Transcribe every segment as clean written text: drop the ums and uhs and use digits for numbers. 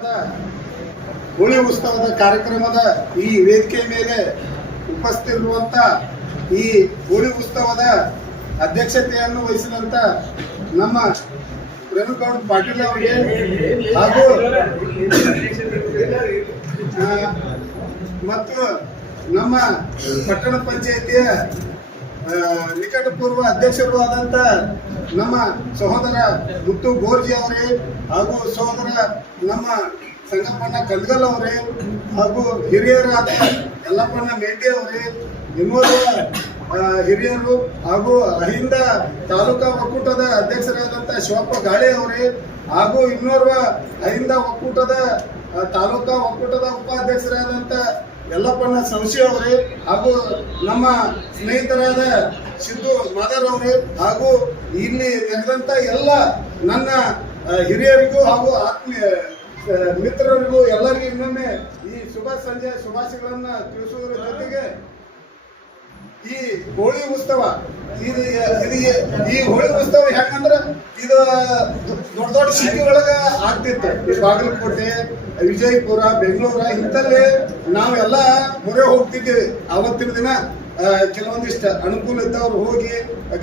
ಹೋಳಿ ಉತ್ಸವದ ಕಾರ್ಯಕ್ರಮದ ಈ ವೇದಿಕೆ ಮೇಲೆ ಉಪಸ್ಥಿತಿರುವಂತ ಈ ಹೋಳಿ ಉತ್ಸವದ ಅಧ್ಯಕ್ಷತೆಯನ್ನು ವಹಿಸಿದಂತ ನಮ್ಮ ರೇಣುಗೌಡ ಪಾಟೀಲ್ ಅವರಿಗೆ ಹಾಗೂ ಮತ್ತು ನಮ್ಮ ಪಟ್ಟಣ ಪಂಚಾಯಿತಿಯ ನಿಕಟಪೂರ್ವ ಅಧ್ಯಕ್ಷರು ಆದಂತ ನಮ್ಮ ಸಹೋದರ ಮುತ್ತು ಗೋರ್ಜಿ ಅವರೇ ಹಾಗೂ ಸಹೋದರ ನಮ್ಮ ಸಂಗಪ್ಪಣ್ಣ ಕಂದಗಲ್ ಅವರೇ ಹಾಗೂ ಹಿರಿಯರಾದ ಯಲ್ಲಪ್ಪಣ್ಣ ಮೇಟಿ ಅವರೇ ಇನ್ನೋರ್ವ ಹಿರಿಯರು ಹಾಗೂ ಅಹಿಂದ ತಾಲೂಕಾ ಒಕ್ಕೂಟದ ಅಧ್ಯಕ್ಷರಾದಂಥ ಶಿವಪ್ಪ ಗಾಳಿ ಅವರೇ ಹಾಗೂ ಇನ್ನೋರ್ವ ಅಹಿಂದ ಒಕ್ಕೂಟದ ತಾಲೂಕಾ ಒಕ್ಕೂಟದ ಉಪಾಧ್ಯಕ್ಷರಾದಂಥ ಯಲ್ಲಪ್ಪಣ್ಣ ಸಂಶಿ ಅವರೇ ಹಾಗೂ ನಮ್ಮ ಸ್ನೇಹಿತರಾದ ಸಿದ್ದು ಮಾದರ್ ಅವರೇ ಹಾಗೂ ಇಲ್ಲಿ ನೆರೆದಂತ ಎಲ್ಲ ನನ್ನ ಹಿರಿಯರಿಗೂ ಹಾಗೂ ಆತ್ಮೀಯ ಮಿತ್ರರಿಗೂ ಎಲ್ಲರಿಗೂ ಇನ್ನೊಮ್ಮೆ ಈ ಶುಭ ಸಂಜೆ ಶುಭಾಶಯಗಳನ್ನ ತಿಳಿಸುವುದರ ಜೊತೆಗೆ ಈ ಹೋಳಿ ಉತ್ಸವ ಈ ಹೋಳಿ ಉತ್ಸವ ಯಾಕಂದ್ರೆ ಇದು ದೊಡ್ಡ ದೊಡ್ಡ ಸಿಟಿ ಒಳಗ ಆಗ್ತಿತ್ತು. ಬಾಗಲಕೋಟೆ, ವಿಜಯಪುರ, ಬೆಂಗಳೂರ ಇಂಥಲ್ಲೇ ನಾವೆಲ್ಲ ಮೊರೆ ಹೋಗ್ತಿದ್ದೇವೆ. ಅವತ್ತಿನ ದಿನ ಕೆಲವೊಂದಿಷ್ಟು ಅನುಕೂಲ ಇದ್ದವ್ರು ಹೋಗಿ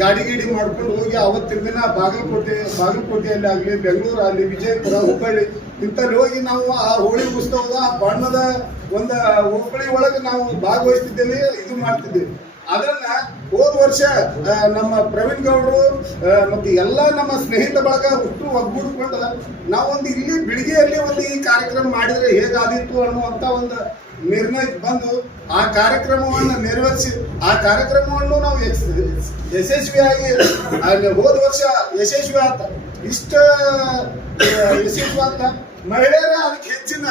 ಗಾಡಿ ಮಾಡ್ಕೊಂಡು ಹೋಗಿ ಅವತ್ತಿನ ದಿನ ಬಾಗಲಕೋಟೆಯಲ್ಲಿ ಆಗಲಿ, ಬೆಂಗಳೂರು ಆಗಲಿ, ವಿಜಯಪುರ, ಹುಬ್ಬಳ್ಳಿ ಇಂಥಲ್ಲಿ ಹೋಗಿ ನಾವು ಆ ಹೋಳಿ ಉತ್ಸವದ ಬಣ್ಣದ ಒಂದು ಹೋಬಳಿ ಒಳಗೆ ನಾವು ಭಾಗವಹಿಸ್ತಿದ್ದೇವೆ, ಇದು ಮಾಡ್ತಿದ್ದೇವೆ. ಅದನ್ನ ಹೋದ ವರ್ಷ ನಮ್ಮ ಪ್ರವೀಣ್ ಗೌಡರು ಮತ್ತೆ ಎಲ್ಲ ನಮ್ಮ ಸ್ನೇಹಿತ ಬಳಗ ಹುಟ್ಟು ಒಗ್ಗೂಡ್ಕೊಂಡು ನಾವೊಂದು ಇಲ್ಲಿ ಬಿಳಿಗೆಯಲ್ಲಿ ಒಂದು ಈ ಕಾರ್ಯಕ್ರಮ ಮಾಡಿದ್ರೆ ಹೇಗಾದಿತ್ತು ಅನ್ನುವಂತ ಒಂದು ನಿರ್ಣಯಕ್ಕೆ ಬಂದು ಆ ಕಾರ್ಯಕ್ರಮವನ್ನು ನೆರವೇರಿಸಿ ಆ ಕಾರ್ಯಕ್ರಮವನ್ನು ನಾವು ಯಶಸ್ವಿಯಾಗಿ ಹೋದ ವರ್ಷ ಯಶಸ್ವಿ ಆತ. ಇಷ್ಟ ಯಶಸ್ವಿ ಆತ. ಮಹಿಳೆಯರ ಅದಕ್ಕೆ ಹೆಚ್ಚಿನ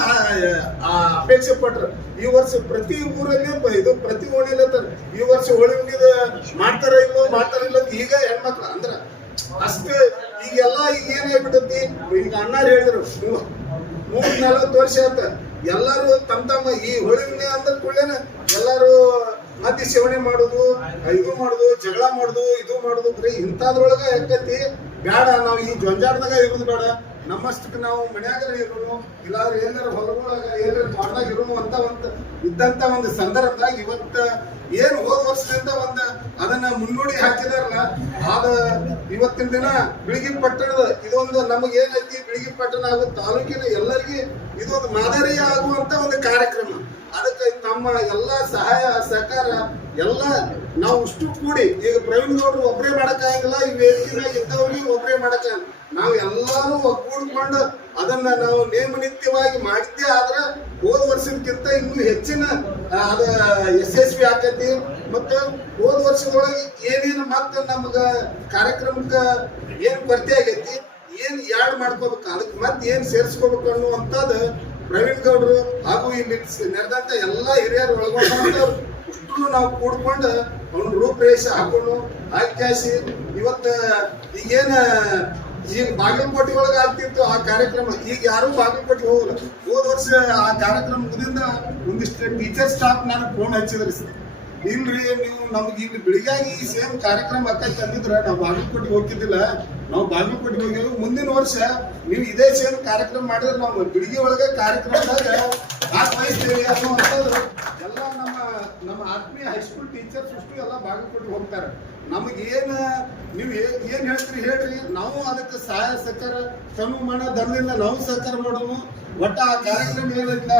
ಅಪೇಕ್ಷೆ ಪಟ್ರು. ಈ ವರ್ಷ ಪ್ರತಿ ಊರಲ್ಲಿ ಇದು ಪ್ರತಿ ಓಣಿಲಿ ಈ ವರ್ಷ ಹೋಳಿ ಹುಣ್ಣಿದ ಮಾಡ್ತಾರ ಇಲ್ಲ ಅಂತ ಈಗ ಹೆಣ್ಮಕ್ಳು ಅಂದ್ರ ಅಷ್ಟು ಈಗೆಲ್ಲ ಈಗ ಏನಾಗ್ಬಿಟ್ಟತಿ. ಈಗ ಅಣ್ಣಾರು ಹೇಳಿದ್ರು 30-40 ವರ್ಷ ಆತ ಎಲ್ಲರೂ ತಮ್ಮ ಈ ಹೋಳಿ ಹುಣ್ಣಿ ಅಂದ್ರ ಕೂಡಲೇನ ಎಲ್ಲರೂ ಮದ್ಯ ಸೇವನೆ ಮಾಡುದು, ಇದು ಮಾಡುದು, ಜಗಳ ಮಾಡುದು, ಇದು ಮಾಡುದು, ಬರೀ ಇಂಥದ್ರೊಳಗ ಯಾಕತಿ ಬೇಡ. ನಾವು ಈ ಜೊಂಜಾಟದಾಗ ಇರುದು ಬೇಡ. ನಮ್ಮಷ್ಟಕ್ಕೆ ನಾವು ಮನ್ಯಾಗ ಇರೋನು ಇಲ್ಲಾದ್ರೆ ಎಲ್ಲರ ಹೊಲಗೊಳಗ ಎಲ್ಲರ ತೋಟದಾಗ ಇರೋನು ಅಂತ ಇದ್ದಂತ ಒಂದು ಸಂದರ್ಭದಾಗ ಇವತ್ತ ಏನ್ ಹೋದ ವರ್ಷದಿಂದ ಅದನ್ನ ಮುನ್ನುಡಿ ಹಾಕಿದಾರಲ್ಲ ಅದ ಇವತ್ತಿನ ದಿನ ಬಿಳಿಗಿ ಪಟ್ಟಣದ ಇದೊಂದು ನಮಗೆ ಏನೈತಿ, ಬಿಳಿಗಿ ಪಟ್ಟಣ ಹಾಗೂ ತಾಲೂಕಿನ ಎಲ್ಲರಿಗೂ ಇದೊಂದು ಮಾದರಿ ಆಗುವಂತ ಒಂದು ಕಾರ್ಯಕ್ರಮ. ಅದಕ್ಕೆ ನಮ್ಮ ಎಲ್ಲ ಸಹಾಯ ಸಹಕಾರ ಎಲ್ಲ ನಾವು ಇಷ್ಟು ಕೂಡಿ ಈಗ ಪ್ರವೀಣ್ ಗೌಡ್ರು ಒಬ್ಬರೇ ಮಾಡಕ್ಕಾಗಲ್ಲ, ಈ ವೇದಿಕೆನ ಇದ್ದವ್ರಿಗೆ ಒಬ್ಬರೇ ಮಾಡಕ್ಕಾಗಲ್ಲ. ನಾವು ಎಲ್ಲಾರು ಒಗ್ಗೂಡ್ಕೊಂಡು ಅದನ್ನ ನಾವು ನೇಮನಿತ್ಯವಾಗಿ ಮಾಡಿದ್ದೇ ಆದ್ರೆ ಹೋದ ವರ್ಷಕ್ಕಿಂತ ಇನ್ನೂ ಹೆಚ್ಚಿನ ಅದ ಯಶಸ್ವಿ ಆಕತಿ. ಮತ್ತು ಹೋದ ವರ್ಷದೊಳಗೆ ಏನೇನು ಮತ್ತೆ ನಮ್ಗ ಕಾರ್ಯಕ್ರಮಕ್ಕ ಏನ್ ಕೊರತೆ ಆಗೈತಿ, ಏನ್ ಯಾಡ್ ಮಾಡ್ಕೋಬೇಕು, ಅದಕ್ಕೆ ಮತ್ತೆ ಏನ್ ಸೇರಿಸ್ಕೋಬೇಕು ಅನ್ನುವಂಥದ್ದು ಪ್ರವೀಣ್ ಗೌಡ್ರು ಹಾಗೂ ಇಲ್ಲಿ ನೆರೆದಂತ ಎಲ್ಲ ಹಿರಿಯರು ಒಳಗೊಂಡಂತವ್ರು ಇಷ್ಟು ನಾವು ಕೂಡ್ಕೊಂಡು ಒಂದು ರೂಪರೇಷೆ ಹಾಕೊಂಡು ಹಾಕಿ ಇವತ್ತ ಈಗೇನ ಈಗ ಬಾಗಲಕೋಟೆ ಒಳಗೆ ಆಗ್ತಿತ್ತು ಆ ಕಾರ್ಯಕ್ರಮ. ಈಗ ಯಾರು ಬಾಗಲಕೋಟೆ ಹೋಗಲ್ಲ. ಹೋದ ವರ್ಷ ಆ ಕಾರ್ಯಕ್ರಮ ಮುಗಿದಿಂದ ಒಂದಿಷ್ಟು ಟೀಚರ್ ಸ್ಟಾಫ್ ನಾನು ಫೋನ್ ಹಚ್ಚಿದ್ರಿ, ಇಲ್ರಿ ನೀವು ನಮ್ಗೆ ಇಲ್ಲಿ ಬೆಳಿಗಾಗಿ ಈ ಸೇಮ್ ಕಾರ್ಯಕ್ರಮ ಅಕ್ಕಕ್ಕೆ ಅಂದಿದ್ರೆ ನಾವು ಬಾಗಲಕೋಟೆ ಹೋಗಿದ್ದಿಲ್ಲ, ನಾವು ಬಾಗಲಕೋಟೆ ಹೋಗ್ಯಾವ. ಮುಂದಿನ ವರ್ಷ ನೀವು ಇದೇ ಸೇಮ್ ಕಾರ್ಯಕ್ರಮ ಮಾಡಿದ್ರೆ ನಾವು ಬಿಳಿಗೆ ಒಳಗೆ ಕಾರ್ಯಕ್ರಮದಾಗ ಭಾಗವಹಿಸ್ತೇವೆ ಅನ್ನುವಂಥದ್ದು ಎಲ್ಲ ನಮ್ಮ ಆತ್ಮೀಯ ಹೈಸ್ಕೂಲ್ ಟೀಚರ್ಸ್ ಇಷ್ಟು ಎಲ್ಲ ಬಾಗಲಕೋಟೆ ಹೋಗ್ತಾರೆ. ನಮಗೇನು ನೀವು ಏನ್ ಹೇಳ್ತೀರಿ ಹೇಳ್ರಿ, ನಾವು ಅದಕ್ಕೆ ಸಹಾಯ ಸಹಕಾರ ತನುಮಾನ ಧನದಿಂದ ನಾವು ಸಹಕಾರ ಮಾಡೋನು. ಒಟ್ಟ ಆ ಕಾರ್ಯಕ್ರಮ ಏನಿಲ್ಲ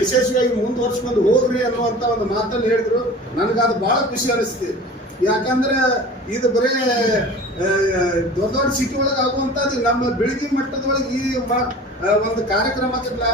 ಯಶಸ್ವಿಯಾಗಿ ಮುಂದುವರ್ಸ್ಕೊಂಡು ಹೋಗ್ರಿ ಅನ್ನುವಂತ ಒಂದು ಮಾತನ್ನು ಹೇಳಿದ್ರು. ನನಗದು ಬಹಳ ಖುಷಿ ಅನಿಸ್ತಿ. ಯಾಕಂದ್ರೆ ಇದು ಬರೀ ದೊಡ್ಡ ದೊಡ್ಡ ಸಿಟಿ ಒಳಗೆ ಆಗುವಂತದ್ದು ನಮ್ಮ ಬೆಳಗ್ಗೆ ಮಟ್ಟದೊಳಗೆ ಈ ಒಂದು ಕಾರ್ಯಕ್ರಮಕ್ಕಿಲ್ಲ.